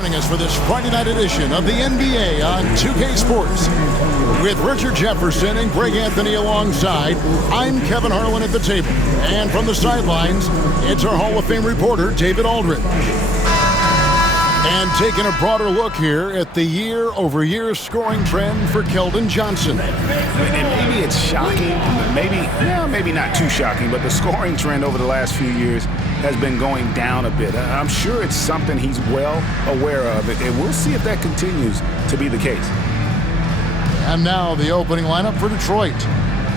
Joining us for this Friday night edition of the NBA on 2K Sports. With Richard Jefferson and Greg Anthony alongside, I'm Kevin Harlan at the table. And from the sidelines, it's our Hall of Fame reporter, David Aldridge. And taking a broader look here at the year-over-year scoring trend for Keldon Johnson. And maybe it's shocking, maybe not too shocking, but the scoring trend over the last few years has been going down a bit. I'm sure it's something he's well aware of, and we'll see if that continues to be the case. And now the opening lineup for Detroit.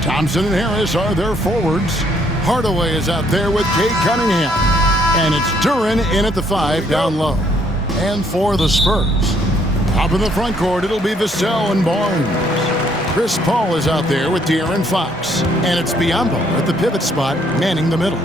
Thompson and Harris are their forwards. Hardaway is out there with Cade Cunningham. And it's Duren in at the 5 down low. And for the Spurs, up in the front court, it'll be Vassell and Barnes. Chris Paul is out there with De'Aaron Fox. And it's Biyombo at the pivot spot, manning the middle.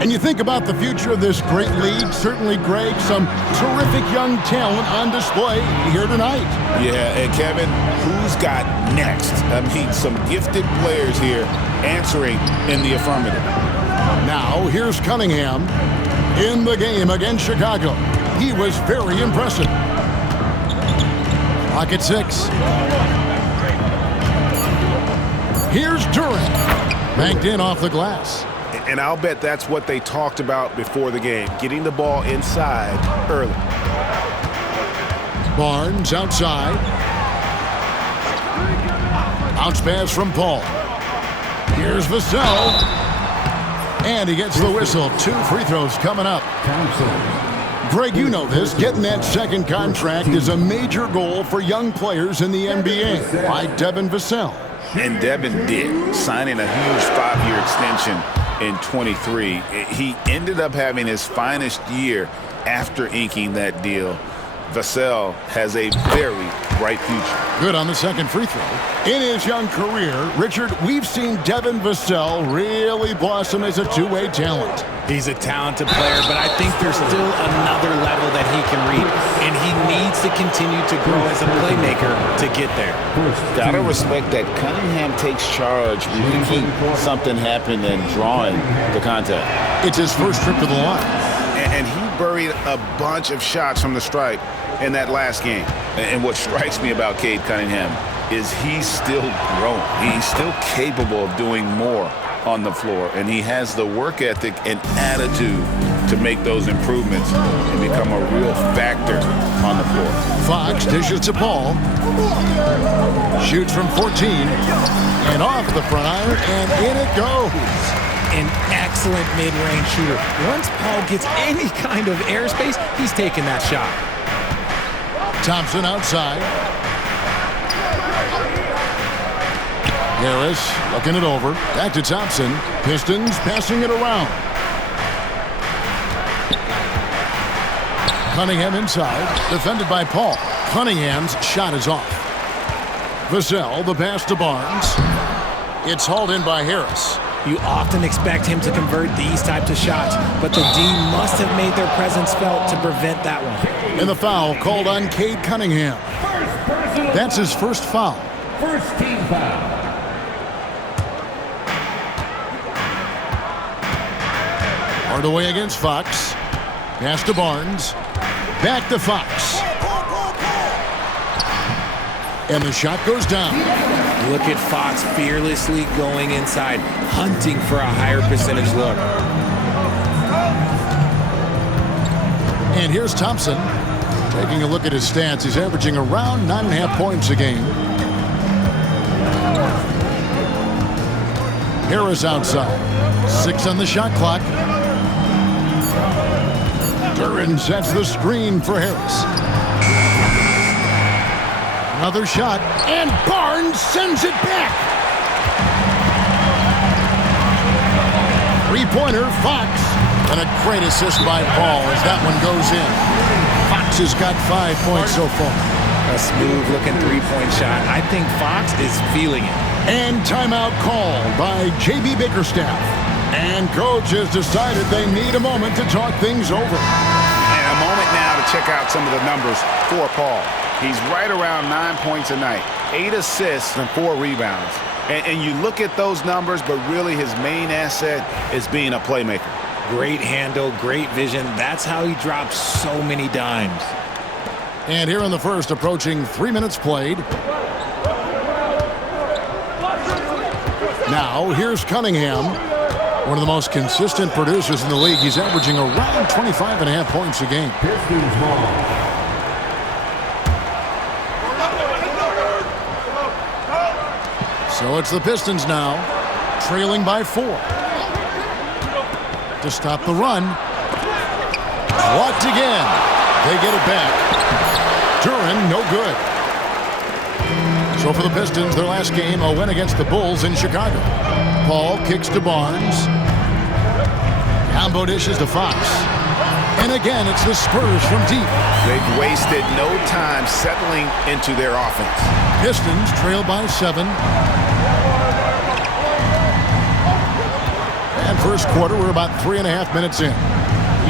And you think about the future of this great league, certainly, Greg, some terrific young talent on display here tonight. Yeah, and Kevin, who's got next? I mean, some gifted players here answering in the affirmative. Now, here's Cunningham in the game against Chicago. He was very impressive. Clock at 6. Here's Duren. Banked in off the glass. And I'll bet that's what they talked about before the game, getting the ball inside early. Barnes outside. Bounce pass from Paul. Here's Vassell. And he gets the whistle. 2 free throws coming up. Greg, you know this. Getting that second contract is a major goal for young players in the NBA, like Devin Vassell. And Devin did, signing a huge 5-year extension in 23. He ended up having his finest year after inking that deal. Vassell has a very bright future. Good on the second free throw. In his young career, Richard, we've seen Devin Vassell really blossom as a two-way talent. He's a talented player, but I think there's still another level that he can reach, and he needs to continue to grow as a playmaker to get there. Gotta respect that Cunningham takes charge, making something happen and drawing the contact. It's his first trip to the line. And he buried a bunch of shots from the stripe in that last game. And what strikes me about Cade Cunningham is he's still growing. He's still capable of doing more on the floor, and he has the work ethic and attitude to make those improvements and become a real factor on the floor. Fox dishes to Paul. Shoots from 14. And off the front iron, and in it goes. An excellent mid-range shooter. Once Paul gets any kind of airspace, he's taking that shot. Thompson outside. Harris looking it over. Back to Thompson. Pistons passing it around. Cunningham inside. Defended by Paul. Cunningham's shot is off. Vassell, the pass to Barnes. It's hauled in by Harris. You often expect him to convert these types of shots, but the D must have made their presence felt to prevent that one. And the foul called on Cade Cunningham. That's his first foul. First team foul. Hardaway against Fox. Pass to Barnes. Back to Fox. And the shot goes down. Look at Fox fearlessly going inside, hunting for a higher percentage look. And here's Thompson. Taking a look at his stats, he's averaging around 9.5 points a game. Harris outside. 6 on the shot clock. Duren sets the screen for Harris. Another shot, and Barnes sends it back. Three-pointer, Fox. And a great assist by Paul as that one goes in. Fox has got 5 points so far. A smooth-looking three-point shot. I think Fox is feeling it. And timeout called by J.B. Bickerstaff. And coach has decided they need a moment to talk things over. And a moment now to check out some of the numbers for Paul. He's right around 9 points a night, 8 assists and 4 rebounds. And you look at those numbers, but really his main asset is being a playmaker. Great handle, great vision. That's how he drops so many dimes. And here in the first, approaching 3 minutes played. Now, here's Cunningham, one of the most consistent producers in the league. He's averaging around 25.5 points a game. Pistons ball. So it's the Pistons now, trailing by 4. To stop the run. Blocked again. They get it back. Duren, no good. So for the Pistons, their last game, a win against the Bulls in Chicago. Paul kicks to Barnes. Combo dishes to Fox. And again, it's the Spurs from deep. They've wasted no time settling into their offense. Pistons trail by 7. And first quarter, we're about 3.5 minutes in.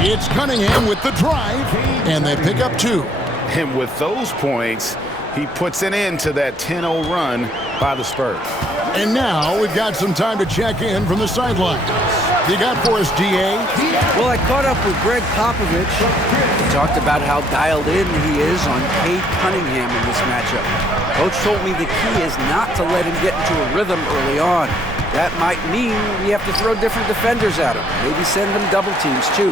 It's Cunningham with the drive, and they pick up 2. And with those points, he puts an end to that 10-0 run by the Spurs. And now we've got some time to check in from the sidelines. You got for us, DA? Well, I caught up with Greg Popovich. He talked about how dialed in he is on Cade Cunningham in this matchup. Coach told me the key is not to let him get into a rhythm early on. That might mean we have to throw different defenders at him. Maybe send them double teams, too.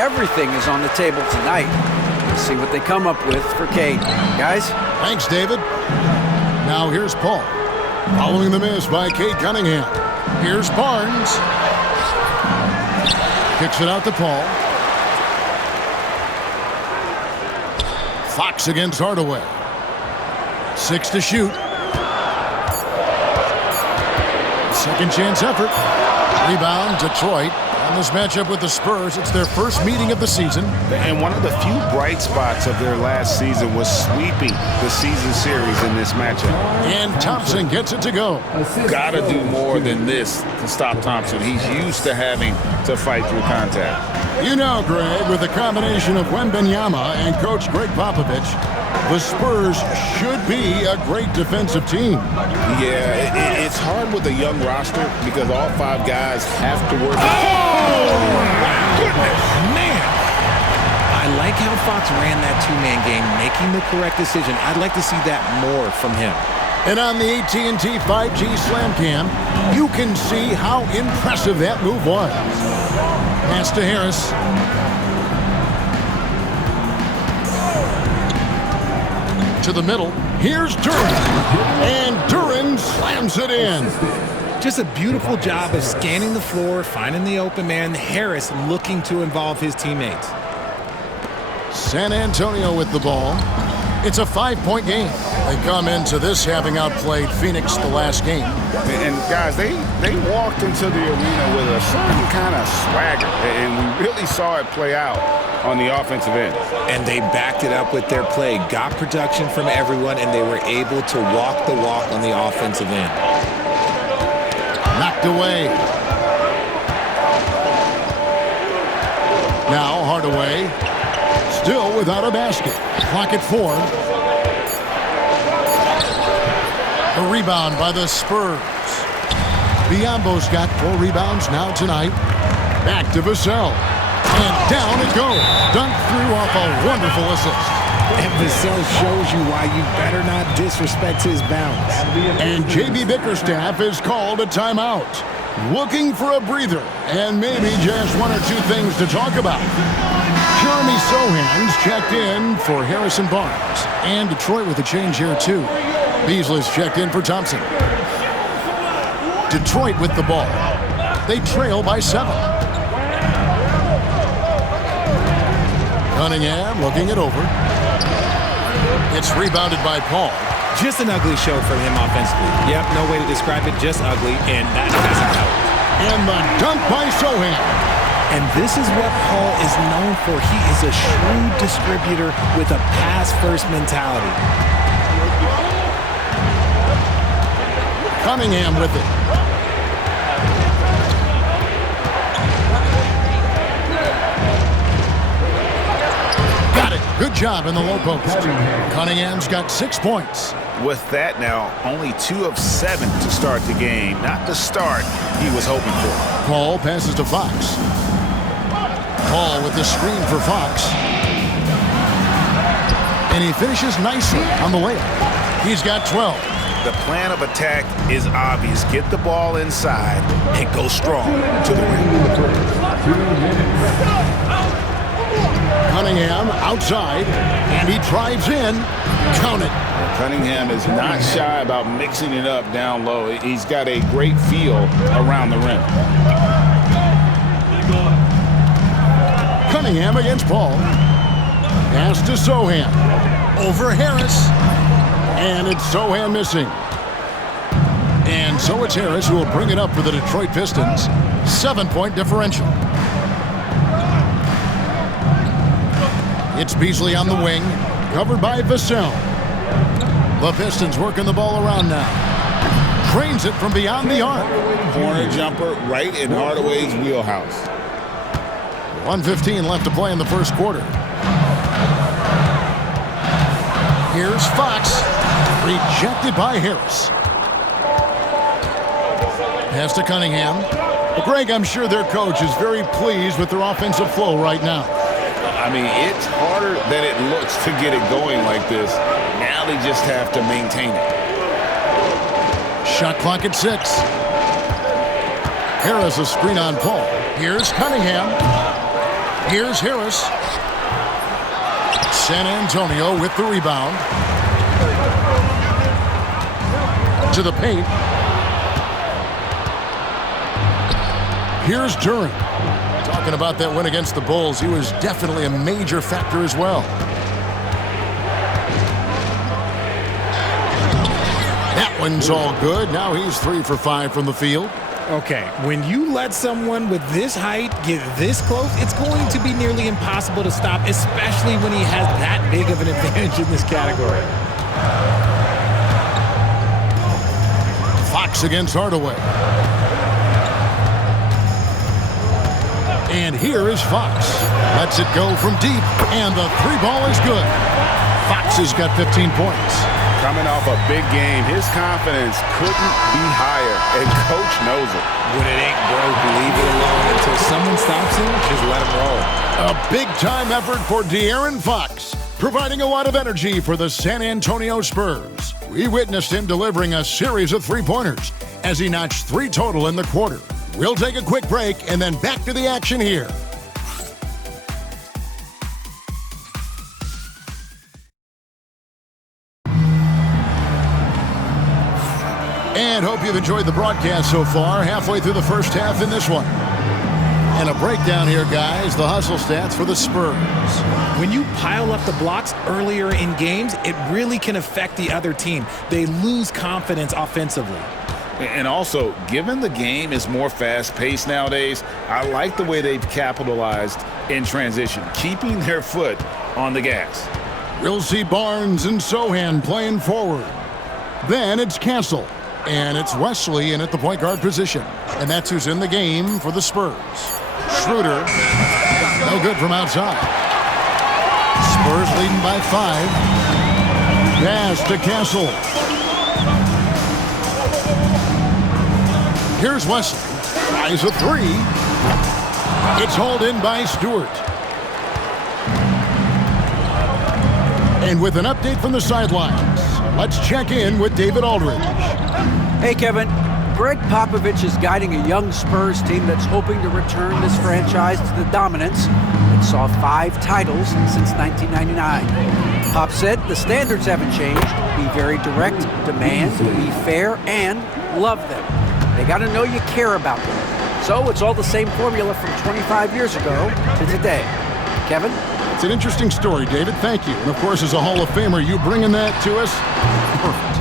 Everything is on the table tonight. Let's see what they come up with for Cade. Guys? Thanks, David. Now here's Paul. Following the miss by Cade Cunningham. Here's Barnes. Kicks it out to Paul. Fox against Hardaway. 6 to shoot. Second chance effort. Rebound, Detroit. On this matchup with the Spurs, it's their first meeting of the season. And one of the few bright spots of their last season was sweeping the season series in this matchup. And Thompson gets it to go. Gotta do more than this to stop Thompson. He's used to having to fight through contact. You know, Greg, with the combination of Wembanyama and Coach Greg Popovich, the Spurs should be a great defensive team. Yeah, it's hard with a young roster because all 5 guys have to work. Oh, my goodness, man. I like how Fox ran that two-man game, making the correct decision. I'd like to see that more from him. And on the AT&T 5G Slam Cam, you can see how impressive that move was. Pass to Harris. To the middle. Here's Duren. And Duren slams it in. Just a beautiful job of scanning the floor, finding the open man. Harris looking to involve his teammates. San Antonio with the ball. It's a 5-point game. They come into this having outplayed Phoenix the last game. And guys, they walked into the arena with a certain kind of swagger, and we really saw it play out on the offensive end. And they backed it up with their play, got production from everyone, and they were able to walk the walk on the offensive end. Knocked away. Now Hardaway, still without a basket. Clock at 4. The rebound by the Spurs. Biyombo's got 4 rebounds now tonight. Back to Vassell. And down it goes. Dunked through off a wonderful assist. And Vassell shows you why you better not disrespect his bounds. And J.B. Bickerstaff is called a timeout. Looking for a breather and maybe just 1 or 2 things to talk about. Jeremy Sohan's checked in for Harrison Barnes. And Detroit with a change here too. Beasley's checked in for Thompson. Detroit with the ball. They trail by 7. Cunningham looking it over. It's rebounded by Paul. Just an ugly show from him offensively. Yep, no way to describe it, just ugly, and that doesn't help. And the dunk by Sohan. And this is what Paul is known for. He is a shrewd distributor with a pass-first mentality. Cunningham with it. Got it. Good job in the low post. Cunningham's got 6 points. With that now, only 2 of 7 to start the game. Not the start he was hoping for. Paul passes to Fox. Paul with the screen for Fox. And he finishes nicely on the layup. He's got 12. The plan of attack is obvious. Get the ball inside and go strong to the rim. Cunningham outside, and he drives in. Count it. Cunningham is not shy about mixing it up down low. He's got a great feel around the rim. Cunningham against Paul. Pass to Sochan. Over Harris. And it's Sochan missing. And so it's Harris who will bring it up for the Detroit Pistons. 7-point differential. It's Beasley on the wing, covered by Vassell. The Pistons working the ball around now. Trains it from beyond the arc. Corner jumper right in Hardaway's wheelhouse. 1:15 left to play in the first quarter. Here's Fox. Rejected by Harris. Pass to Cunningham. Well, Greg, I'm sure their coach is very pleased with their offensive flow right now. I mean, it's harder than it looks to get it going like this. Now they just have to maintain it. Shot clock at 6. Harris a screen on Paul. Here's Cunningham. Here's Harris. San Antonio with the rebound. To the paint. Here's Duren. Talking about that win against the Bulls, he was definitely a major factor as well. That one's all good. Now he's 3 for 5 from the field. Okay, when you let someone with this height get this close, it's going to be nearly impossible to stop, especially when he has that big of an advantage in this category. Fox against Hardaway. And here is Fox. Lets it go from deep, and the 3 ball is good. Fox has got 15 points. Coming off a big game, his confidence couldn't be higher, and Coach knows it. When it ain't broke, leave it alone until someone stops him. Just let him roll. A big-time effort for De'Aaron Fox, providing a lot of energy for the San Antonio Spurs. We witnessed him delivering a series of three-pointers as he notched 3 total in the quarter. We'll take a quick break and then back to the action here. And hope you've enjoyed the broadcast so far, halfway through the first half in this one. And a breakdown here, guys, the hustle stats for the Spurs. When you pile up the blocks earlier in games, it really can affect the other team. They lose confidence offensively. And also, given the game is more fast-paced nowadays, I like the way they've capitalized in transition, keeping their foot on the gas. We'll see Barnes and Sochan playing forward. Then it's Castle. And it's Wesley in at the point guard position. And that's who's in the game for the Spurs. Schroeder, no good from outside. Spurs leading by 5. Pass to Castle. Here's Wesley. Tries a 3. It's hauled in by Stewart. And with an update from the sidelines, let's check in with David Aldridge. Hey, Kevin. Greg Popovich is guiding a young Spurs team that's hoping to return this franchise to the dominance that saw 5 titles since 1999. Pop said the standards haven't changed. Be very direct, demand, be fair, and love them. They got to know you care about them. So it's all the same formula from 25 years ago to today. Kevin? It's an interesting story, David. Thank you. And, of course, as a Hall of Famer, you bringing that to us? Perfect.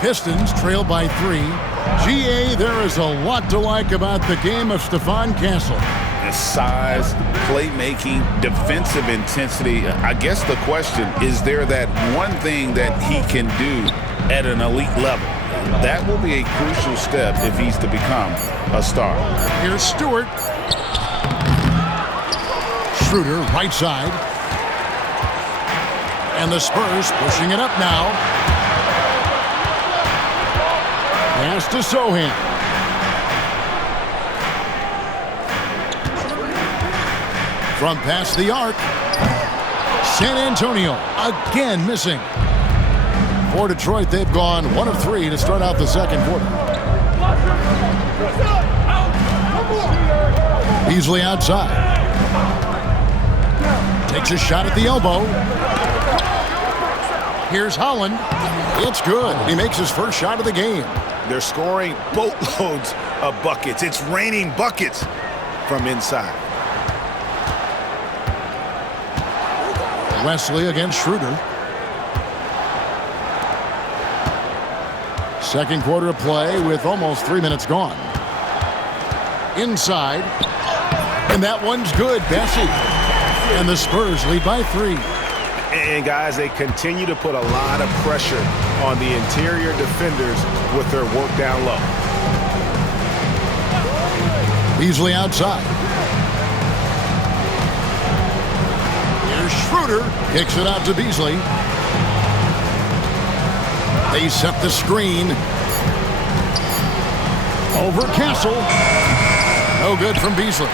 Pistons trail by 3. GA, there is a lot to like about the game of Stephon Castle. His size, playmaking, defensive intensity. I guess the question, is there that one thing that he can do at an elite level? That will be a crucial step if he's to become a star. Here's Stewart. Schroeder, right side. And the Spurs pushing it up now. Pass to Sochan. From past the arc. San Antonio again missing. For Detroit, they've gone 1 of 3 to start out the second quarter. Beasley outside. Takes a shot at the elbow. Here's Holland. It's good. He makes his first shot of the game. They're scoring boatloads of buckets. It's raining buckets from inside. Wesley against Schroeder. Second quarter of play with almost 3 minutes gone. Inside. And that one's good. Bessie. And the Spurs lead by 3. And guys, they continue to put a lot of pressure on the interior defenders with their work down low. Beasley outside. Here's Schroeder. Kicks it out to Beasley. They set the screen. Over Castle. No good from Beasley.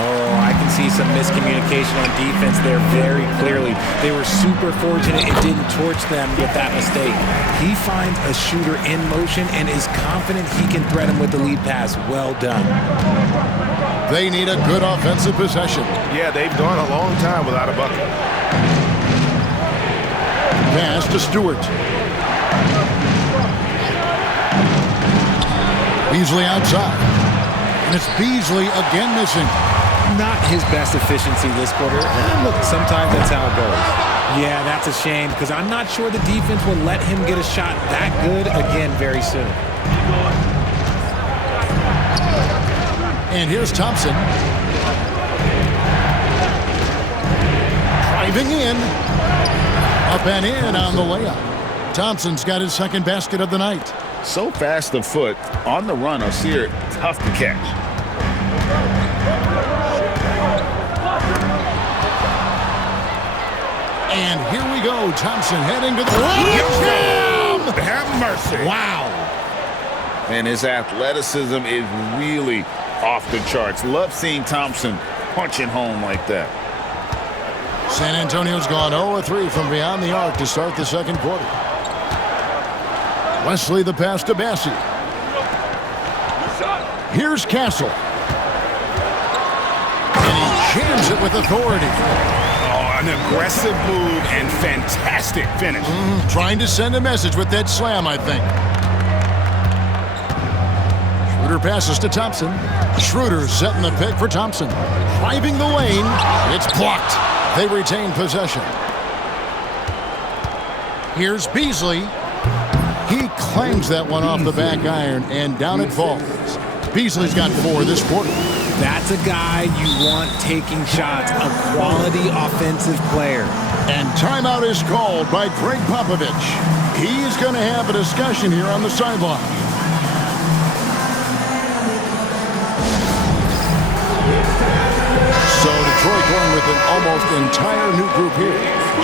Oh, I can see some miscommunication on defense there very clearly. They were super fortunate it didn't torch them with that mistake. He finds a shooter in motion and is confident he can threat him with the lead pass. Well done. They need a good offensive possession. Yeah, they've gone a long time without a bucket. Pass to Stewart. Beasley outside. And it's Beasley again missing. Not his best efficiency this quarter. Look, sometimes that's how it goes. Yeah, that's a shame because I'm not sure the defense will let him get a shot that good again very soon. And here's Thompson. Driving in. Up and in on the layup. Thompson's got his second basket of the night. So fast of foot, on the run, Osir, tough to catch. And here we go. Thompson heading to the line. Have mercy. Wow. And his athleticism is really off the charts. Love seeing Thompson punching home like that. San Antonio's gone 0-3 from beyond the arc to start the second quarter. Wesley the pass to Bassie. Here's Castle. And he jams it with authority. Oh, an aggressive move and fantastic finish. Trying to send a message with that slam, I think. Schroeder passes to Thompson. Schroeder setting the pick for Thompson. Driving the lane. It's blocked. They retain possession. Here's Beasley. He clangs that one off the back iron, and down it falls. Beasley's got 4 this quarter. That's a guy you want taking shots, a quality offensive player. And timeout is called by Greg Popovich. He's going to have a discussion here on the sideline. So Detroit going with an almost entire new group here.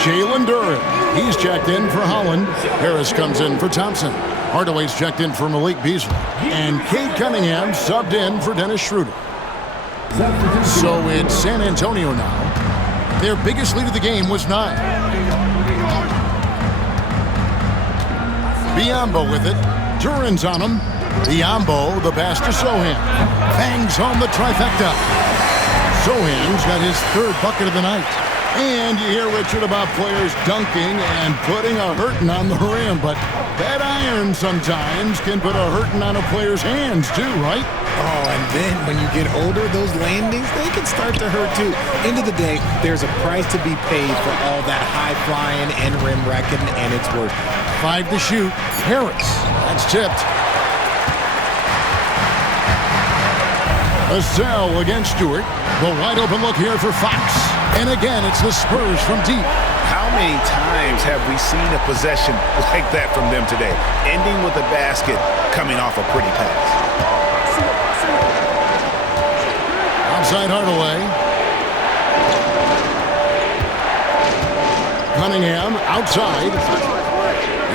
Jalen Duren, he's checked in for Holland. Harris comes in for Thompson. Hardaway's checked in for Malik Beasley. And Cade Cunningham subbed in for Dennis Schroeder. So it's San Antonio now. Their biggest lead of the game was 9. Biyombo with it. Duren's on him. Biyombo, the pass to Sohan. Bangs home the trifecta. Sohan's got his 3rd bucket of the night. And you hear Richard about players dunking and putting a hurting on the rim, but that iron sometimes can put a hurting on a player's hands too, right? Oh, and then when you get older, those landings, they can start to hurt too. End of the day, there's a price to be paid for all that high flying and rim wrecking, and it's worth it. 5 to shoot. Harris. That's tipped. Vassell against Stewart. The wide open look here for Fox. And again, it's the Spurs from deep. How many times have we seen a possession like that from them today? Ending with a basket, coming off a pretty pass. Outside Hardaway. Cunningham outside.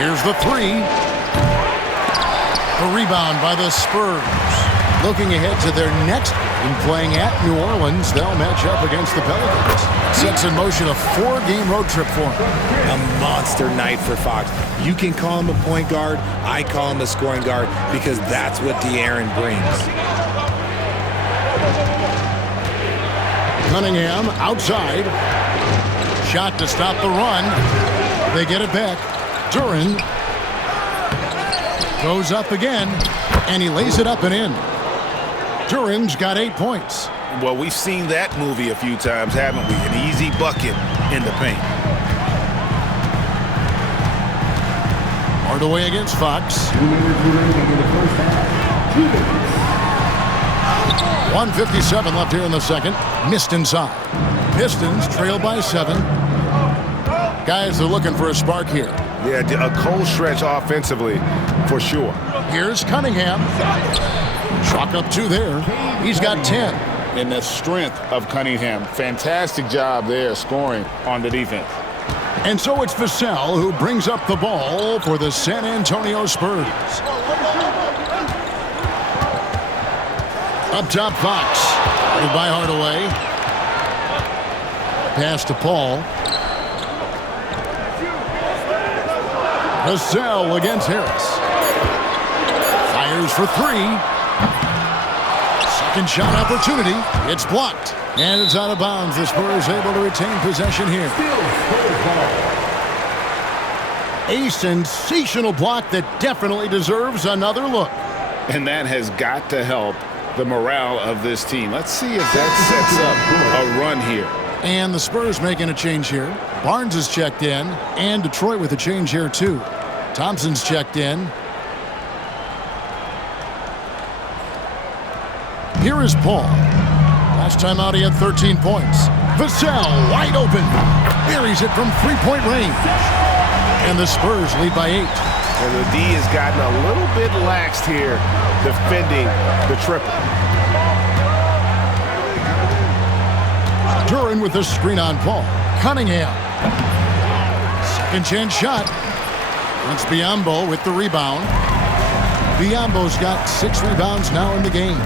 Here's the 3. The rebound by the Spurs. Looking ahead to their next game, playing at New Orleans, they'll match up against the Pelicans. Sets in motion a 4-game road trip for them. A monster night for Fox. You can call him a point guard. I call him a scoring guard because that's what De'Aaron brings. Cunningham outside. Shot to stop the run. They get it back. Duren goes up again, and he lays it up and in. Duren's got 8 points. Well, we've seen that movie a few times, haven't we? An easy bucket in the paint. Hardaway against Fox. 1:57 left here in the second. Missed inside. Pistons trail by 7. Guys are looking for a spark here. Yeah, a cold stretch offensively for sure. Here's Cunningham. Chalk up 2 there. He's got 10. And the strength of Cunningham. Fantastic job there scoring on the defense. And so it's Vassell who brings up the ball for the San Antonio Spurs. Up top, Fox. Guarded by Hardaway. Pass to Paul. Vassell against Harris. Fires for 3. Second shot opportunity. It's blocked. And it's out of bounds. The Spurs able to retain possession here. A sensational block that definitely deserves another look. And that has got to help the morale of this team. Let's see if that sets up a run here. And the Spurs making a change here. Barnes is checked in, and Detroit with a change here too. Thompson's checked in. Here is Paul. Last time out he had 13 points. Vassell wide open. Buries it from 3-point range. And the Spurs lead by 8. And the D has gotten a little bit laxed here defending the triple. Duren with the screen on Paul. Cunningham. Second chance shot. It's Biyombo with the rebound. Biyombo's got 6 rebounds now in the game.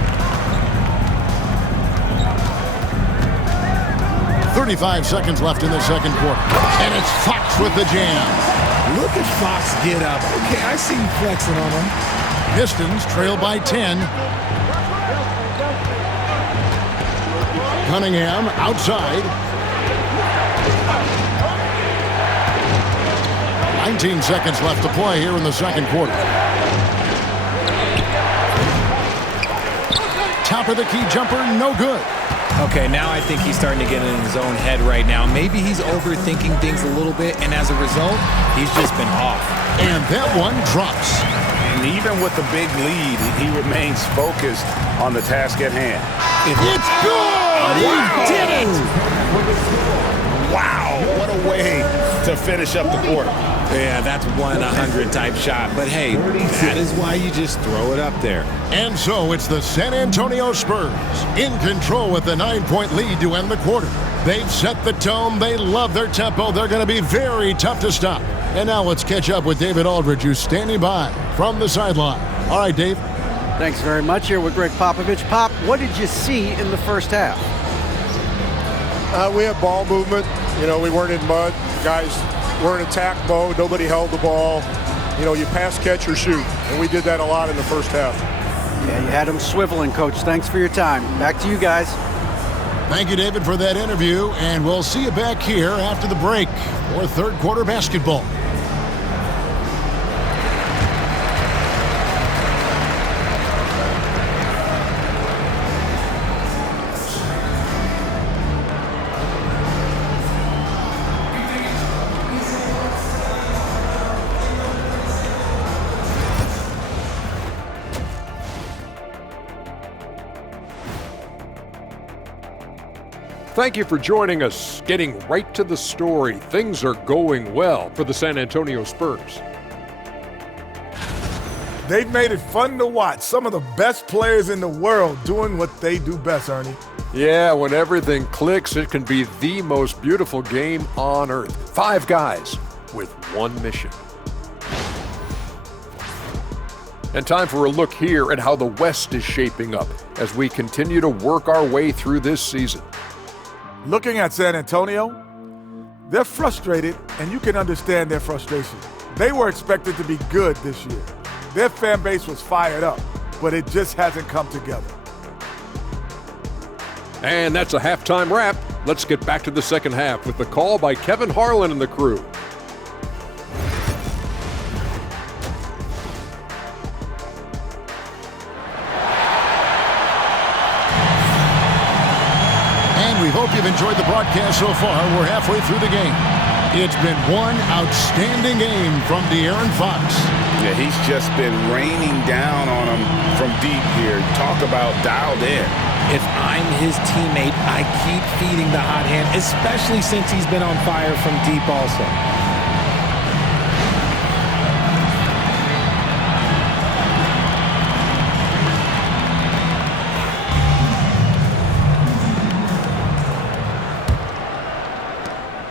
35 seconds left in the second quarter. And it's Fox with the jam. Look at Fox get up. Okay, I see you flexing on him. Pistons trail by 10. Cunningham outside. 19 seconds left to play here in the second quarter. Top of the key jumper, no good. Okay, now I think he's starting to get in his own head right now. Maybe he's overthinking things a little bit, and as a result, he's just been off. And that one drops. And even with the big lead, he remains focused on the task at hand. It's good! He did it! Wow, what a way to finish up the quarter. Yeah, that's 1 in 100 type shot. But hey, that is why you just throw it up there. And so it's the San Antonio Spurs in control with the 9-point lead to end the quarter. They've set the tone. They love their tempo. They're going to be very tough to stop. And now let's catch up with David Aldridge, who's standing by from the sideline. All right, Dave. Thanks very much. Here with Greg Popovich. Pop, what did you see in the first half? We had ball movement. You know, we weren't in mud. Guys were in attack mode. Nobody held the ball. You know, you pass, catch, or shoot. And we did that a lot in the first half. Yeah, you had them swiveling, Coach. Thanks for your time. Back to you guys. Thank you, David, for that interview. And we'll see you back here after the break for third quarter basketball. Thank you for joining us. Getting right to the story, things are going well for the San Antonio Spurs. They've made it fun to watch. Some of the best players in the world doing what they do best, Ernie. Yeah, when everything clicks, it can be the most beautiful game on earth. 5 guys with one mission. And time for a look here at how the West is shaping up as we continue to work our way through this season. Looking at San Antonio, they're frustrated, and you can understand their frustration. They were expected to be good this year. Their fan base was fired up, but it just hasn't come together. And that's a halftime wrap. Let's get back to the second half with the call by Kevin Harlan and the crew. And we hope you've enjoyed the broadcast so far. We're halfway through the game. It's been one outstanding game from De'Aaron Fox. Yeah, he's just been raining down on him from deep here. Talk about dialed in. If I'm his teammate, I keep feeding the hot hand, especially since he's been on fire from deep also.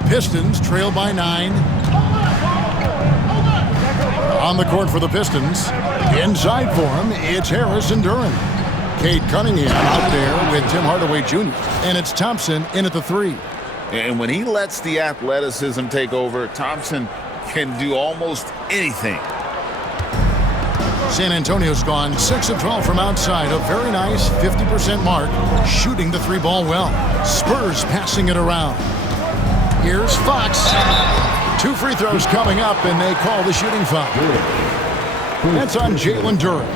Pistons trail by 9. On the court for the Pistons. Inside for him, it's Harris and Duren. Cade Cunningham out there with Tim Hardaway Jr. And it's Thompson in at the 3. And when he lets the athleticism take over, Thompson can do almost anything. San Antonio's gone 6 of 12 from outside. A very nice 50% mark. Shooting the 3-ball well. Spurs passing it around. Here's Fox. 2 free throws coming up, and they call the shooting foul. That's on Jalen Duren.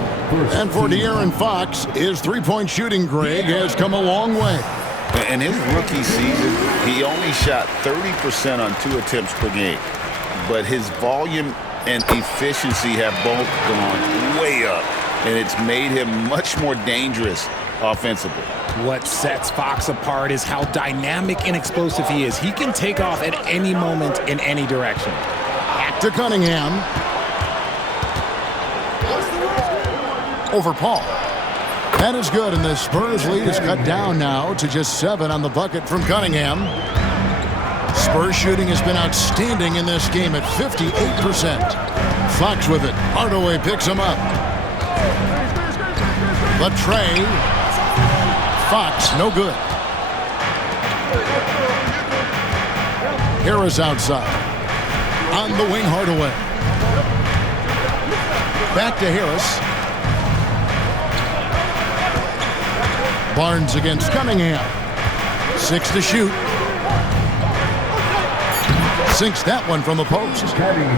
And for De'Aaron Fox, his 3-point shooting, Greg, has come a long way. In his rookie season, he only shot 30% on 2 attempts per game. But his volume and efficiency have both gone way up, and it's made him much more dangerous offensively. What sets Fox apart is how dynamic and explosive he is. He can take off at any moment in any direction. Back to Cunningham. Over Paul. That is good, and the Spurs lead is cut down now to just 7 on the bucket from Cunningham. Spurs shooting has been outstanding in this game at 58%. Fox with it. Hardaway picks him up. The tray. Fox, no good. Harris outside. On the wing, Hardaway. Back to Harris. Barnes against Cunningham. 6 to shoot. Sinks that one from the post.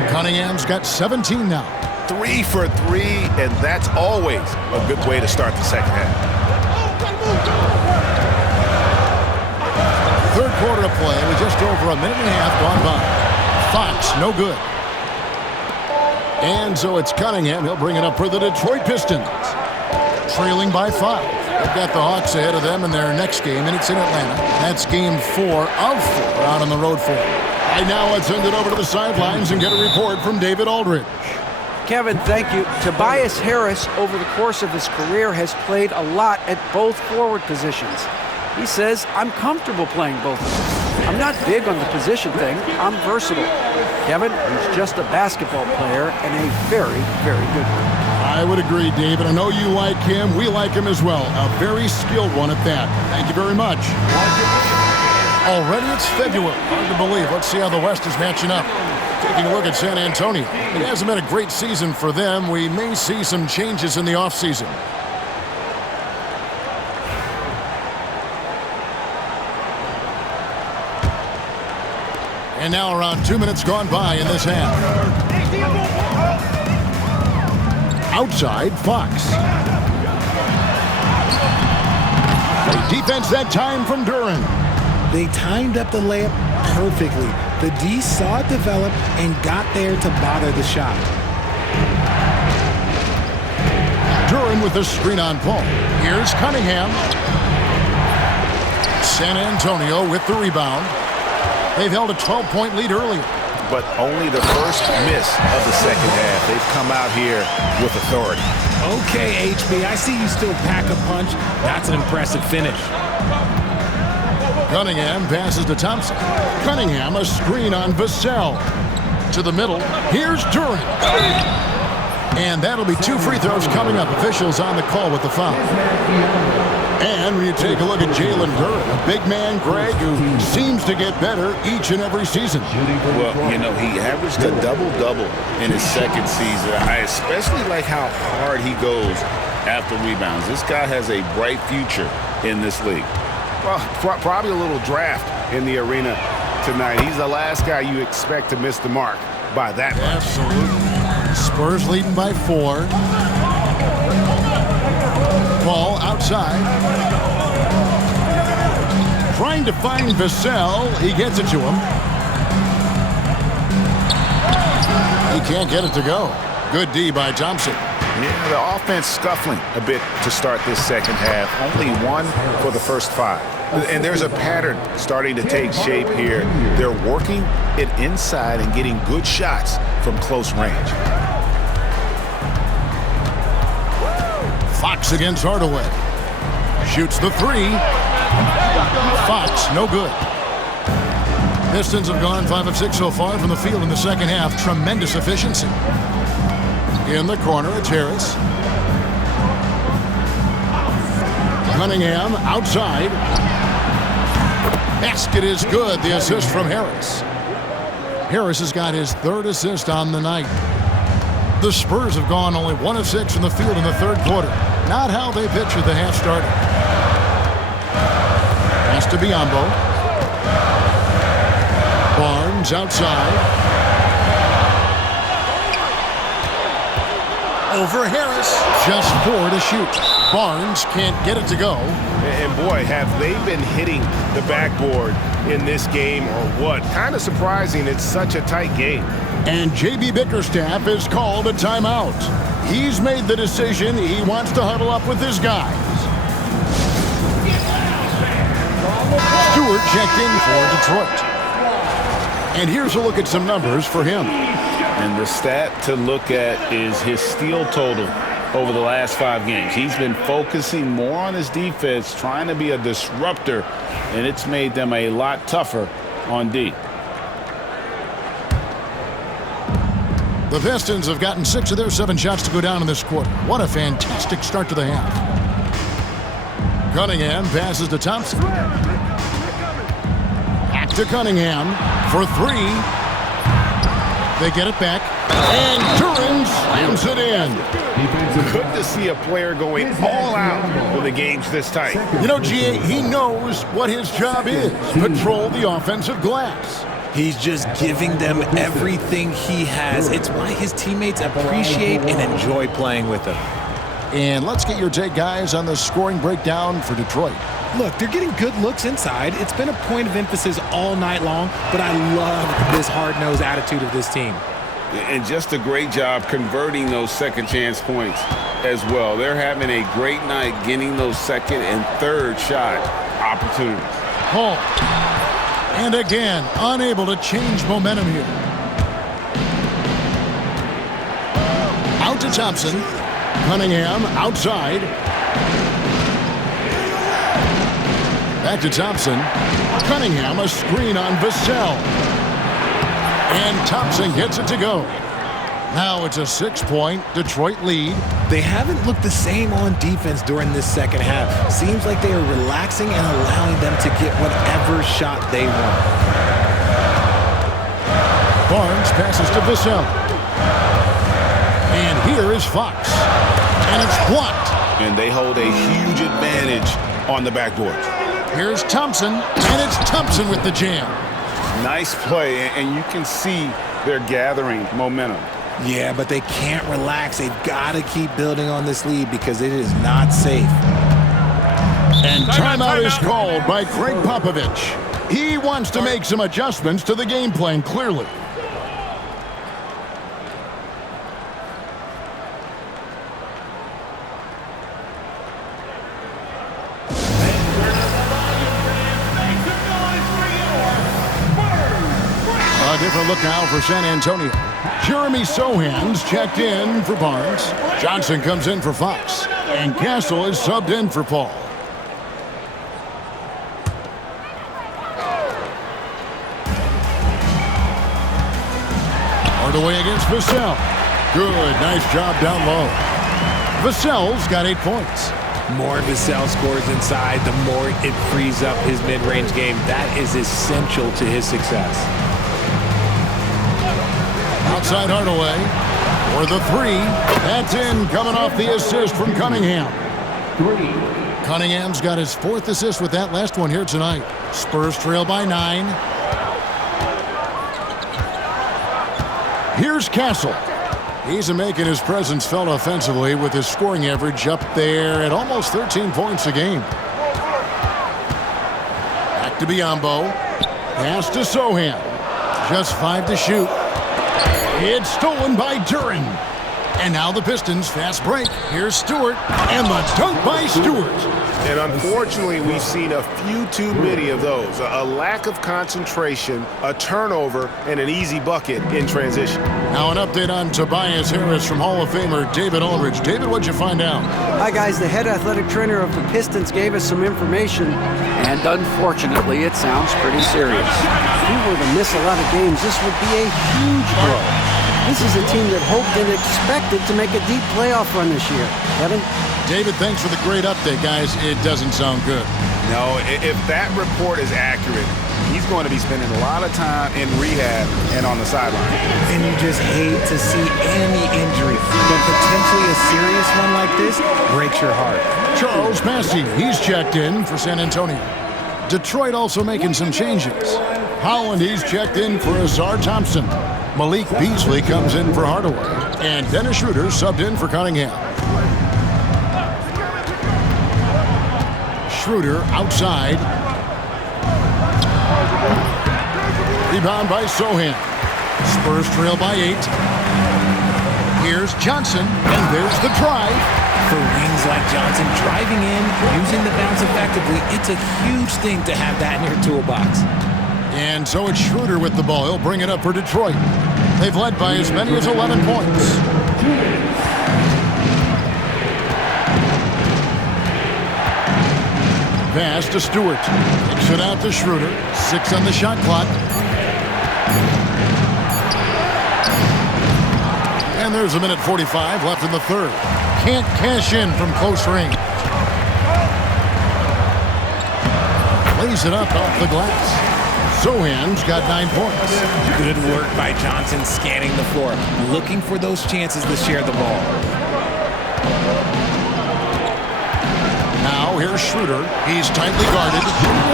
Cunningham's got 17 now. 3 for 3, and that's always a good way to start the second half. Third quarter of play with just over a minute and a half gone by. Fox, no good. And so it's Cunningham. He'll bring it up for the Detroit Pistons. Trailing by 5. They've got the Hawks ahead of them in their next game, and it's in Atlanta. That's game 4 of 4 out on the road for them. Right now, let's send it over to the sidelines and get a report from David Aldridge. Kevin, thank you. Tobias Harris, over the course of his career, has played a lot at both forward positions. He says, I'm comfortable playing both of them. I'm not big on the position thing. I'm versatile. Kevin, he's just a basketball player and a very, very good one. I would agree, David. I know you like him. We like him as well. A very skilled one at that. Thank you very much. Already it's February. Hard to believe. Let's see how the West is matching up. Taking a look at San Antonio. It hasn't been a great season for them. We may see some changes in the offseason. And now around 2 minutes gone by in this half. Outside, Fox. Great defense that time from Duren. They timed up the layup perfectly. The D saw it develop and got there to bother the shot. Duren with the screen on Paul. Here's Cunningham. San Antonio with the rebound. They've held a 12-point lead earlier. But only the first miss of the second half. They've come out here with authority. Okay, HB, I see you still pack a punch. That's an impressive finish. Cunningham passes to Thompson. Cunningham, a screen on Vassell. To the middle. Here's Duren. And that'll be 2 free throws coming up. Officials on the call with the foul. And when you take a look at Jalen Duren, a big man, Greg, who seems to get better each and every season. Well, you know, he averaged a double-double in his second season. I especially like how hard he goes after rebounds. This guy has a bright future in this league. Well, probably a little draft in the arena tonight. He's the last guy you expect to miss the mark by that much. Absolutely. Spurs leading by 4. Ball outside. Trying to find Vassell. He gets it to him. He can't get it to go. Good D by Thompson. Yeah, the offense scuffling a bit to start this second half. Only 1 for the first 5. And there's a pattern starting to take shape here. They're working it inside and getting good shots from close range. Fox against Hardaway. Shoots the 3. Fox, no good. Pistons have gone 5 of 6 so far from the field in the second half. Tremendous efficiency. In the corner, it's Harris. Cunningham outside. Basket is good. The assist from Harris. Harris has got his 3rd assist on the night. The Spurs have gone only 1 of 6 from the field in the 3rd quarter. Not how they pictured the half started. Pass to Biyombo. Barnes outside. Over Harris. Just 4 to shoot. Barnes can't get it to go. And boy, have they been hitting the backboard in this game or what? Kind of surprising. It's such a tight game. And J.B. Bickerstaff has called a timeout. He's made the decision. He wants to huddle up with his guys. Stewart checked in for Detroit. And here's a look at some numbers for him. And the stat to look at is his steal total over the last 5 games. He's been focusing more on his defense, trying to be a disruptor, and it's made them a lot tougher on D. The Pistons have gotten 6 of their 7 shots to go down in this quarter. What a fantastic start to the half. Cunningham passes to Thompson. Back to Cunningham for 3. They get it back. And Duren slams it in. Good to see a player going all out when the game's this tight. You know, G.A., he knows what his job is. Patrol the offensive glass. He's just giving them everything he has. It's why his teammates appreciate and enjoy playing with him. And let's get your take, guys, on the scoring breakdown for Detroit. Look, they're getting good looks inside. It's been a point of emphasis all night long, but I love this hard-nosed attitude of this team. And just a great job converting those second chance points as well. They're having a great night getting those second and third shot opportunities. Hall. And again, unable to change momentum here. Out to Thompson. Cunningham outside. Back to Thompson. Cunningham, a screen on Vassell. And Thompson gets it to go. Now it's a 6-point Detroit lead. They haven't looked the same on defense during this second half. Seems like they are relaxing and allowing them to get whatever shot they want. Barnes passes to Vassell. And here is Fox. And it's blocked. And they hold a huge advantage on the backboard. Here's Thompson. And it's Thompson with the jam. Nice play, and you can see they're gathering momentum. Yeah, but they can't relax. They've got to keep building on this lead because it is not safe. And timeout is called by Greg Popovich. He wants to make some adjustments to the game plan, clearly. A different look now for San Antonio. Jeremy Sohan's checked in for Barnes. Johnson comes in for Fox. And Castle is subbed in for Paul. Hardaway against Vassell. Good, nice job down low. Vassell's got 8 points. More Vassell scores inside, the more it frees up his mid-range game. That is essential to his success. Outside Hardaway for the 3. That's in, coming off the assist from Cunningham. Cunningham's got his 4th assist with that last one here tonight. Spurs trail by 9. Here's Castle. He's making his presence felt offensively with his scoring average up there at almost 13 points a game. Back to Biyombo. Pass to Sochan. Just 5 to shoot. It's stolen by Duren. And now the Pistons fast break. Here's Stewart. And the dunk by Stewart. And unfortunately, we've seen a few too many of those. A lack of concentration, a turnover, and an easy bucket in transition. Now an update on Tobias Harris from Hall of Famer David Aldridge. David, what'd you find out? Hi, guys. The head athletic trainer of the Pistons gave us some information, and unfortunately, it sounds pretty serious. If we were to miss a lot of games, this would be a huge blow. This is a team that hoped and expected to make a deep playoff run this year. Kevin? David, thanks for the great update, guys. It doesn't sound good. No, if that report is accurate, he's going to be spending a lot of time in rehab and on the sideline. And you just hate to see any injury, but potentially a serious one like this breaks your heart. Charles Massey, he's checked in for San Antonio. Detroit also making some changes. Holland, he's checked in for Azar Thompson. Malik Beasley comes in for Hardaway. And Dennis Schroeder subbed in for Cunningham. Schroeder outside. Rebound by Sochan. Spurs trail by 8. Here's Johnson, and there's the drive. For wings like Johnson driving in, using the bounce effectively, it's a huge thing to have that in your toolbox. And so it's Schroeder with the ball. He'll bring it up for Detroit. They've led by as many as 11 points. Pass to Stewart. Kicks it out to Schroeder. 6 on the shot clock. And there's a minute 45 left in the third. Can't cash in from close range. Lays it up off the glass. Sochan's got 9 points. Good work by Johnson scanning the floor, looking for those chances to share the ball. Now here's Schroeder. He's tightly guarded.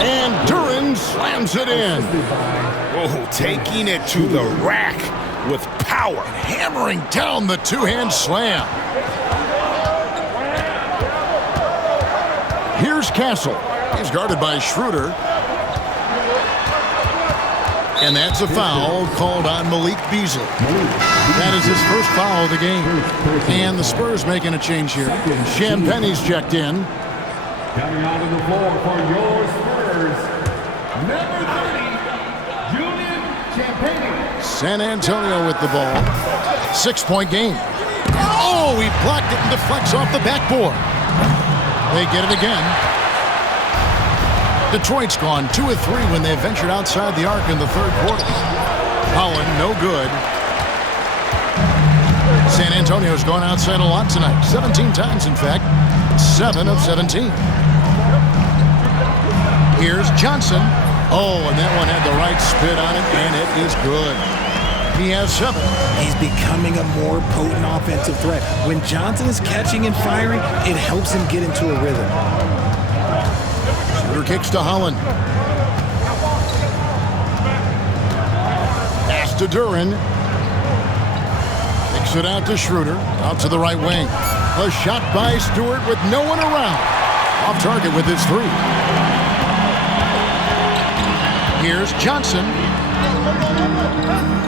And Duren slams it in. Oh, taking it to the rack with power. Hammering down the two-hand slam. Here's Castle. He's guarded by Schroeder. And that's a foul called on Malik Beasley. That is his first foul of the game. And the Spurs making a change here. Champagne's checked in. Coming onto the floor for your Spurs, number 30, Julian Champagnie. San Antonio with the ball. 6-point game. Oh, he blocked it and deflects off the backboard. They get it again. Detroit's gone 2 of 3 when they ventured outside the arc in the third quarter. Holland, no good. San Antonio's gone outside a lot tonight. 17 times, in fact. 7 of 17. Here's Johnson. Oh, and that one had the right spin on it, and it is good. He has 7. He's becoming a more potent offensive threat. When Johnson is catching and firing, it helps him get into a rhythm. Schroeder kicks to Holland. Pass to Duren. Kicks it out to Schroeder. Out to the right wing. A shot by Stewart with no one around. Off target with his 3. Here's Johnson.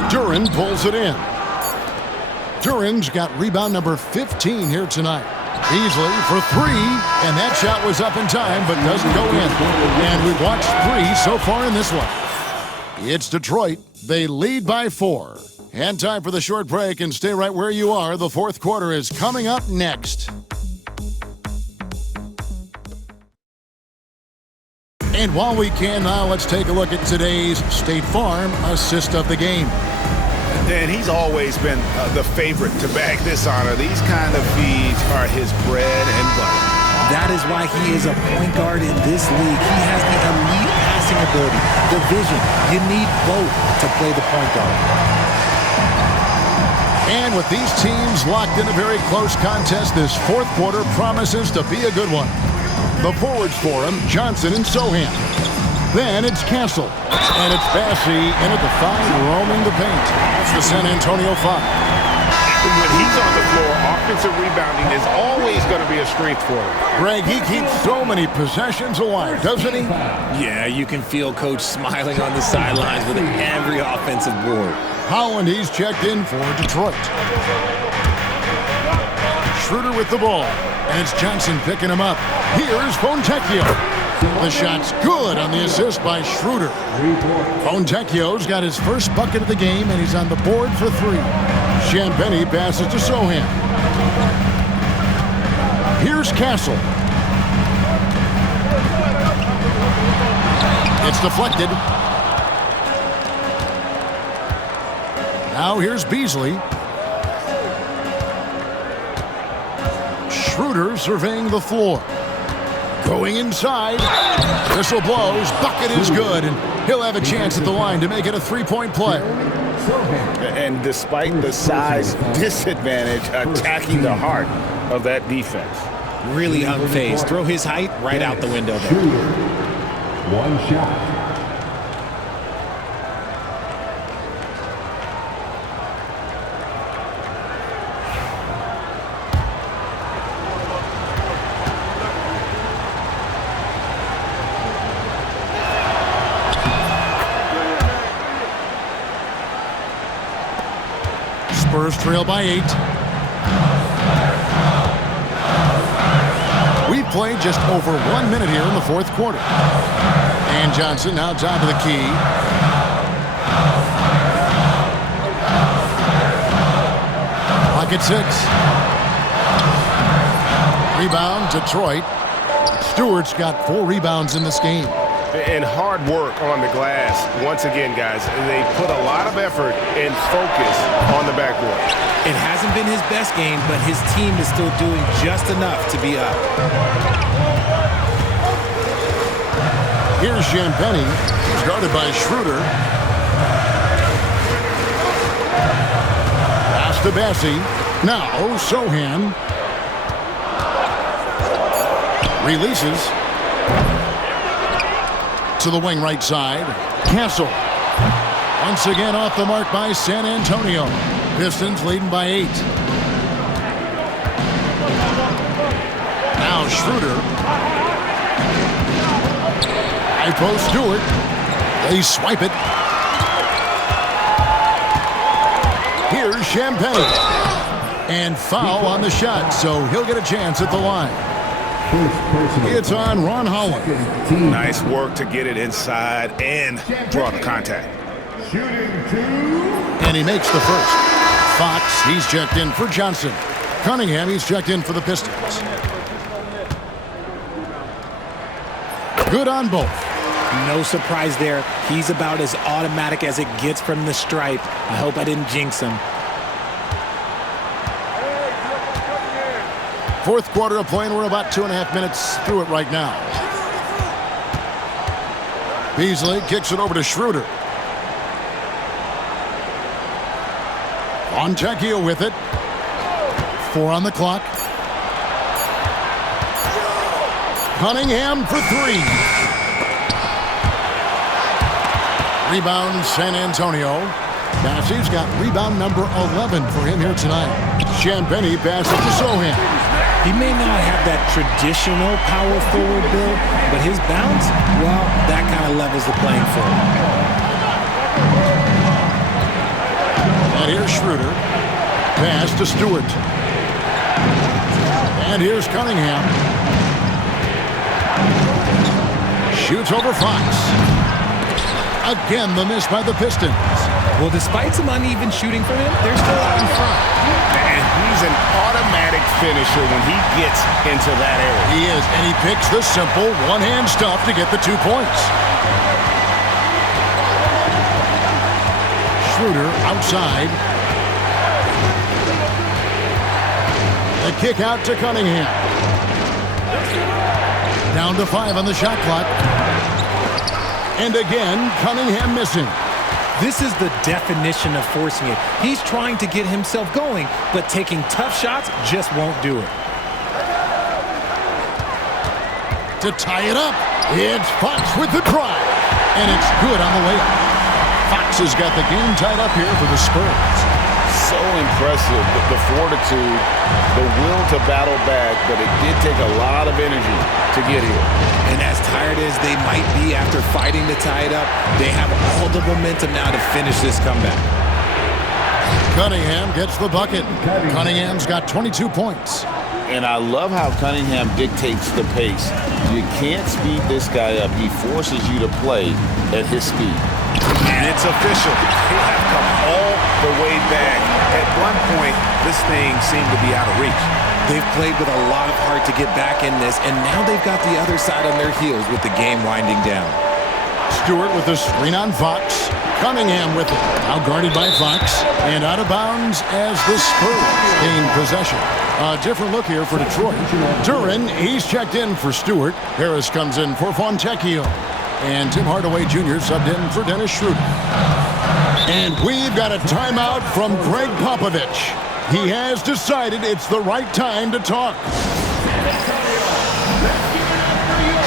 Duren pulls it in. Duren's got rebound number 15 here tonight. Beasley for 3, and that shot was up in time, but doesn't go in. And we've watched 3 so far in this one. It's Detroit. They lead by 4. And time for the short break, and stay right where you are. The fourth quarter is coming up next. And while we can now, let's take a look at today's State Farm assist of the game. And he's always been the favorite to bag this honor. These kind of feeds are his bread and butter. That is why he is a point guard in this league. He has the elite passing ability, the vision. You need both to play the point guard. And with these teams locked in a very close contest, this fourth quarter promises to be a good one. The forwards for him, Johnson and Sohan. Then it's Castle. And it's Bassey in at the 5, roaming the paint. That's the San Antonio 5. When he's on the floor, offensive rebounding is always going to be a strength for him. Greg, he keeps so many possessions alive, doesn't he? Yeah, you can feel Coach smiling on the sidelines with every offensive board. Holland, he's checked in for Detroit. Schroeder with the ball. And it's Johnson picking him up. Here's Fontecchio. The shot's good on the assist by Schroeder. Fontecchio's got his first bucket of the game, and he's on the board for 3. Champagnie passes to Sohan. Here's Castle. It's deflected. Now here's Beasley. Schroeder surveying the floor. Going inside. Whistle blows. Bucket is good, and he'll have a chance at the line to make it a 3-point play. And despite the size disadvantage, attacking the heart of that defense. Really unfazed. Throw his height right out the window there. One shot. Spurs trail by 8. We've played just over 1 minute here in the fourth quarter. And Johnson now top of the key. Pocket 6. Rebound, Detroit. Stewart's got 4 rebounds in this game. And hard work on the glass. Once again, guys, they put a lot of effort and focus on the backboard. It hasn't been his best game, but his team is still doing just enough to be up. Here's Champagnie, guarded by Schroeder. Pass to Bassey. Now Sohan. Releases. To the wing right side. Castle. Once again off the mark by San Antonio. Pistons leading by 8. Now Schroeder. High post Stewart. They swipe it. Here's Champagnie. And foul on the shot, so he'll get a chance at the line. It's on Ron Holland. Nice work to get it inside and draw the contact. And he makes the first. Fox, he's checked in for Johnson. Cunningham, he's checked in for the Pistons. Good on both. No surprise there. He's about as automatic as it gets from the stripe. I hope I didn't jinx him. Fourth quarter of play, and we're about 2.5 minutes through it right now. Beasley kicks it over to Schroeder. Fontecchio with it. 4 on the clock. Cunningham for 3. Rebound San Antonio. Bassey's got rebound number 11 for him here tonight. Champagnie passes to Sohan. He may not have that traditional power forward build, but his bounce, well, that kind of levels the playing field. And here's Schroeder. Pass to Stewart. And here's Cunningham. Shoots over Fox. Again, the miss by the Pistons. Well, despite some uneven shooting from him, they're still out in front. And he's an automatic finisher when he gets into that area. He is, and he picks the simple one-hand stuff to get the 2 points. Schroeder outside. The kick out to Cunningham. Down to 5 on the shot clock. And again, Cunningham missing. This is the definition of forcing it. He's trying to get himself going, but taking tough shots just won't do it. To tie it up, it's Fox with the drive. And it's good on the layup. Fox has got the game tied up here for the Spurs. So impressive, the fortitude, the will to battle back, but it did take a lot of energy to get here. And as tired as they might be after fighting to tie it up, they have all the momentum now to finish this comeback. Cunningham gets the bucket. Cunningham's got 22 points. And I love how Cunningham dictates the pace. You can't speed this guy up. He forces you to play at his speed. And it's official. They have come all the way back. At one point, this thing seemed to be out of reach. They've played with a lot of heart to get back in this, and now they've got the other side on their heels with the game winding down. Stewart with the screen on Fox. Cunningham with it. Now guarded by Fox. And out of bounds as the Spurs gain possession. A different look here for Detroit. Duren, he's checked in for Stewart. Harris comes in for Fontecchio. And Tim Hardaway Jr. subbed in for Dennis Schroeder. And we've got a timeout from Greg Popovich. He has decided it's the right time to talk.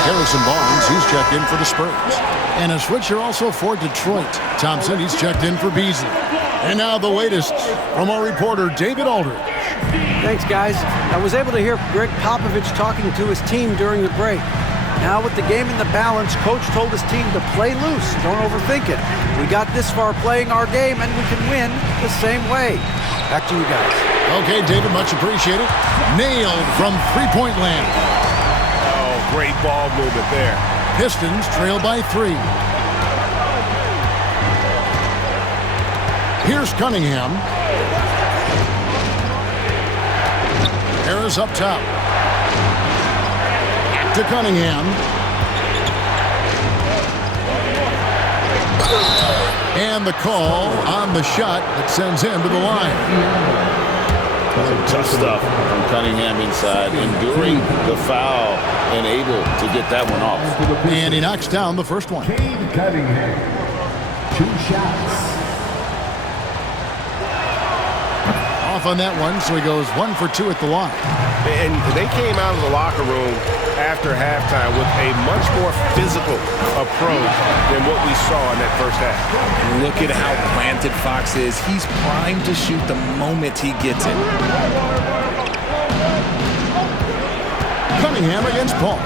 Harrison Barnes, he's checked in for the Spurs. And a switcher also for Detroit. Thompson, he's checked in for Beasley. And now the latest from our reporter, David Aldridge. Thanks, guys. I was able to hear Greg Popovich talking to his team during the break. Now with the game in the balance, Coach told his team to play loose. Don't overthink it. We got this far playing our game, and we can win the same way. Back to you guys. Okay, David, much appreciated. Nailed from three-point land. Oh, great ball movement there. Pistons trail by 3. Here's Cunningham. Harris up top. To Cunningham. And the call on the shot that sends him to the line. Tough stuff from Cunningham inside, enduring the foul and able to get that one off. And he knocks down the first one. Cade Cunningham, 2 shots. Off on that one, so he goes 1 for 2 at the line. And they came out of the locker room after halftime with a much more physical approach than what we saw in that first half. Look at how planted Fox is. He's primed to shoot the moment he gets it. Cunningham against Paul.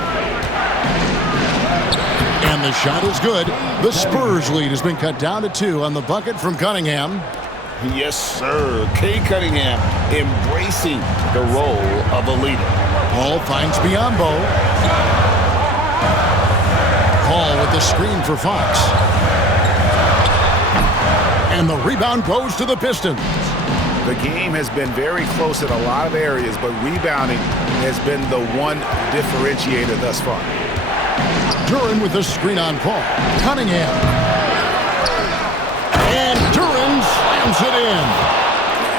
And the shot is good. The Spurs lead has been cut down to 2 on the bucket from Cunningham. Yes, sir. Cade Cunningham embracing the role of a leader. Paul finds Biyombo. Paul with the screen for Fox. And the rebound goes to the Pistons. The game has been very close in a lot of areas, but rebounding has been the one differentiator thus far. Duren with the screen on Paul. Cunningham. And Duren slams it in.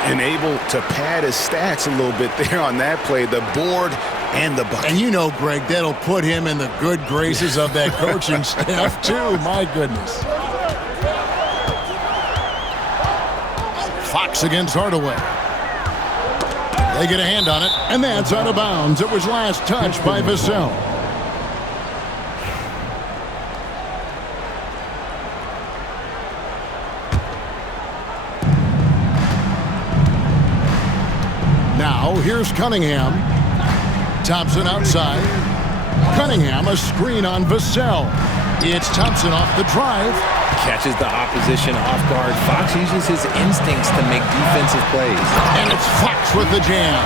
And able to pad his stats a little bit there on that play, the board and the bucket. And you know, Greg, that'll put him in the good graces of that coaching staff, too. My goodness. Fox against Hardaway. They get a hand on it, and that's out of bounds. It was last touched by Vassell. Now, here's Cunningham. Thompson outside. Cunningham, a screen on Vassell. It's Thompson off the drive. Catches the opposition off guard. Fox uses his instincts to make defensive plays. And it's Fox with the jam.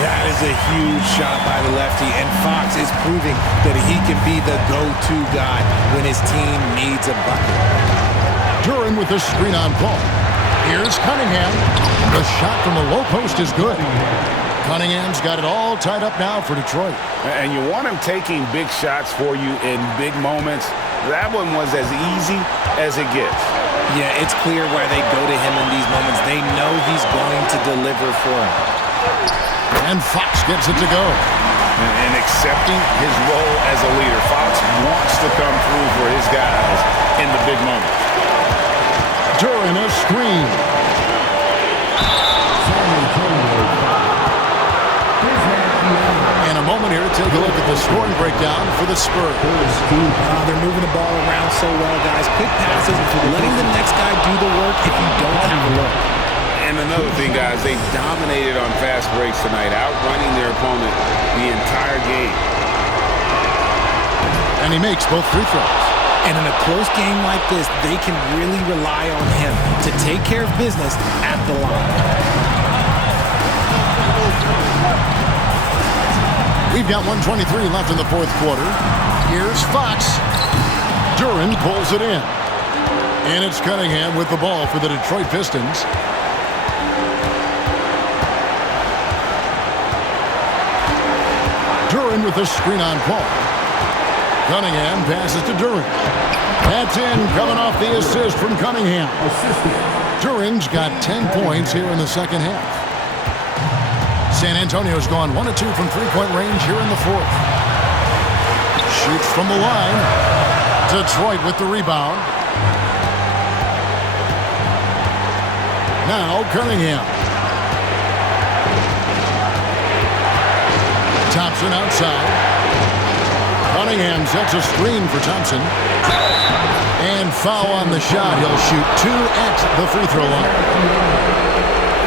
That is a huge shot by the lefty, and Fox is proving that he can be the go-to guy when his team needs a bucket. Duren with the screen on Paul. Here's Cunningham. The shot from the low post is good. Cunningham's got it all tied up now for Detroit. And you want him taking big shots for you in big moments. That one was as easy as it gets. Yeah, it's clear why they go to him in these moments. They know he's going to deliver for them. And Fox gets it to go. And accepting his role as a leader. Fox wants to come through for his guys in the big moments. During a screen. And a moment here to take a look at the scoring breakdown for the Spurs. They're moving the ball around so well, guys. Quick passes, letting the next guy do the work if you don't have a look. And another thing, guys, they dominated on fast breaks tonight, outrunning their opponent the entire game. And he makes both free throws. And in a close game like this, they can really rely on him to take care of business at the line. We've got 1:23 left in the fourth quarter. Here's Fox. Duren pulls it in. And it's Cunningham with the ball for the Detroit Pistons. Duren with the screen on Paul. Cunningham passes to Duren. That's in, coming off the assist from Cunningham. Duren's got 10 points here in the second half. San Antonio's gone 1 of 2 from three-point range here in the fourth. Shoots from the line. Detroit with the rebound. Now Cunningham. Thompson outside. Cunningham sets a screen for Thompson. And foul on the shot. He'll shoot 2 at the free throw line.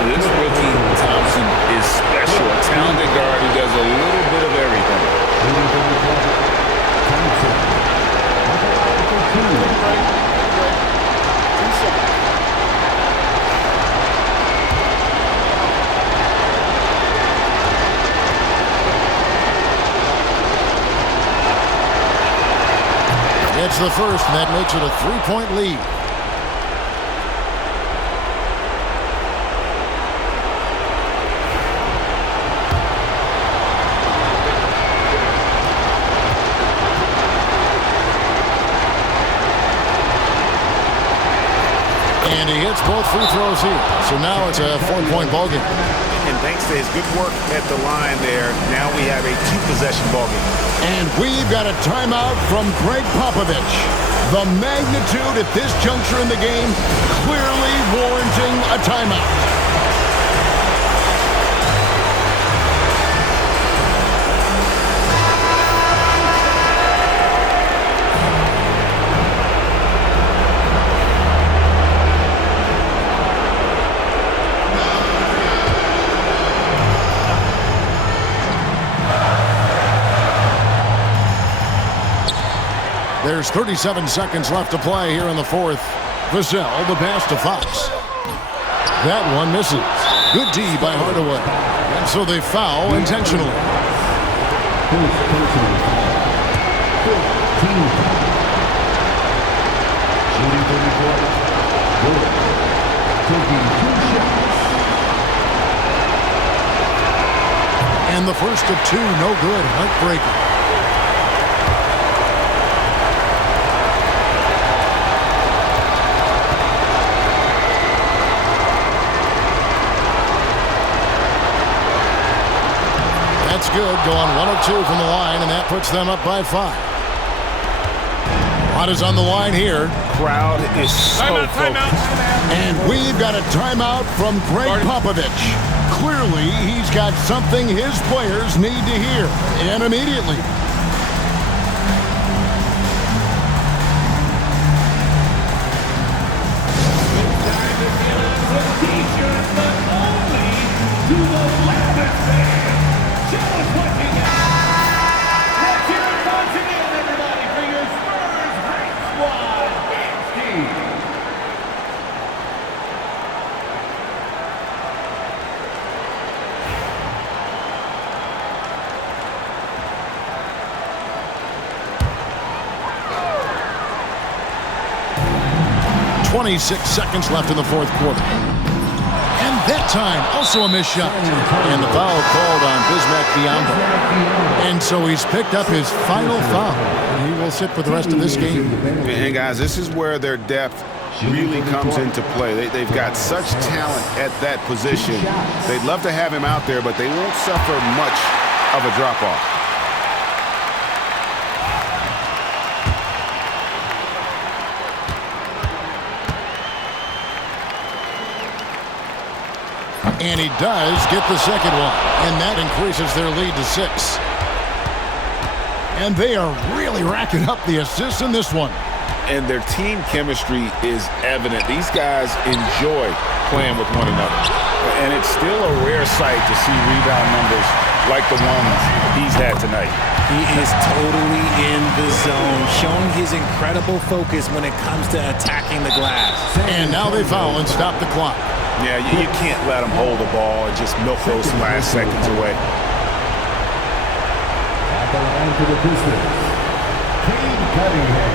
This rookie, Thompson, is special. A talented guard who does a little bit of everything. It's the first, and that makes it a 3-point lead. And he hits both free throws here. So now it's a 4-point ballgame. And thanks to his good work at the line there, now we have a 2-possession ballgame. And we've got a timeout from Greg Popovich. The magnitude at this juncture in the game clearly warranting a timeout. There's 37 seconds left to play here in the fourth. Vassell, the pass to Fox. That one misses. Good D by Hardaway. And so they foul intentionally. And the first of 2, no good. Heartbreaking. That's good, going 1 of 2 from the line, and that puts them up by 5. What is on the line here? Crowd is so focused. And we've got a timeout from Greg Popovich. Clearly, he's got something his players need to hear, and immediately. .26 seconds left in the fourth quarter. And that time, also a missed shot. And the foul called on Bismack Biyombo. And so he's picked up his final foul. And he will sit for the rest of this game. And guys, this is where their depth really comes into play. They've got such talent at that position. They'd love to have him out there, but they won't suffer much of a drop-off. And he does get the second one, and that increases their lead to 6. And they are really racking up the assists in this one. And their team chemistry is evident. These guys enjoy playing with one another. And it's still a rare sight to see rebound numbers like the ones he's had tonight. He is totally in the zone, showing his incredible focus when it comes to attacking the glass. And now they foul and stop the clock. Yeah, you can't let him hold the ball and just milk those last seconds away. At the line to the distance, Cade Cunningham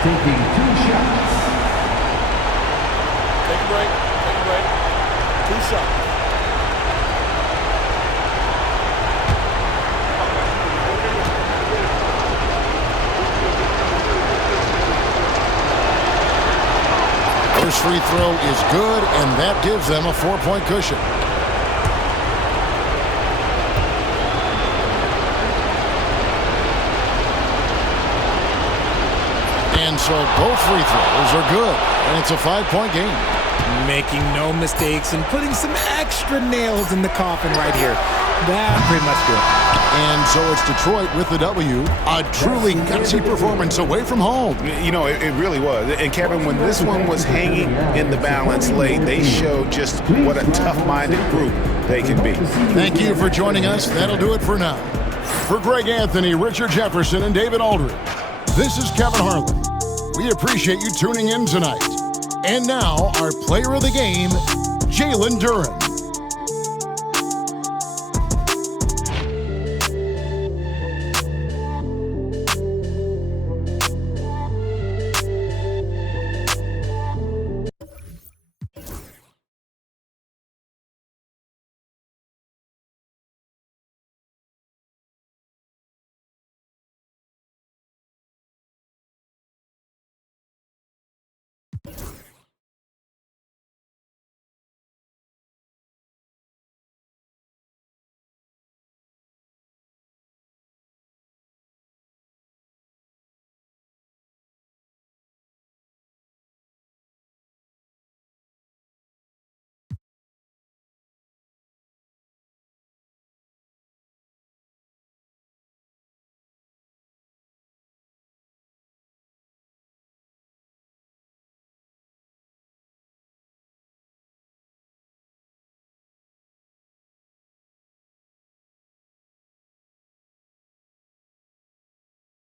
taking 2 shots. Take a break. 2 shots. First free throw is good, and that gives them a 4-point cushion. And so both free throws are good, and it's a 5-point game. Making no mistakes and putting some extra nails in the coffin right here. That's pretty much good. And so it's Detroit with the W. A truly gutsy performance away from home. You know, it really was. And Kevin, when this one was hanging in the balance late, they showed just what a tough-minded group they can be. Thank you for joining us. That'll do it for now. For Greg Anthony, Richard Jefferson, and David Aldridge, this is Kevin Harlan. We appreciate you tuning in tonight. And now, our player of the game, Jalen Duren.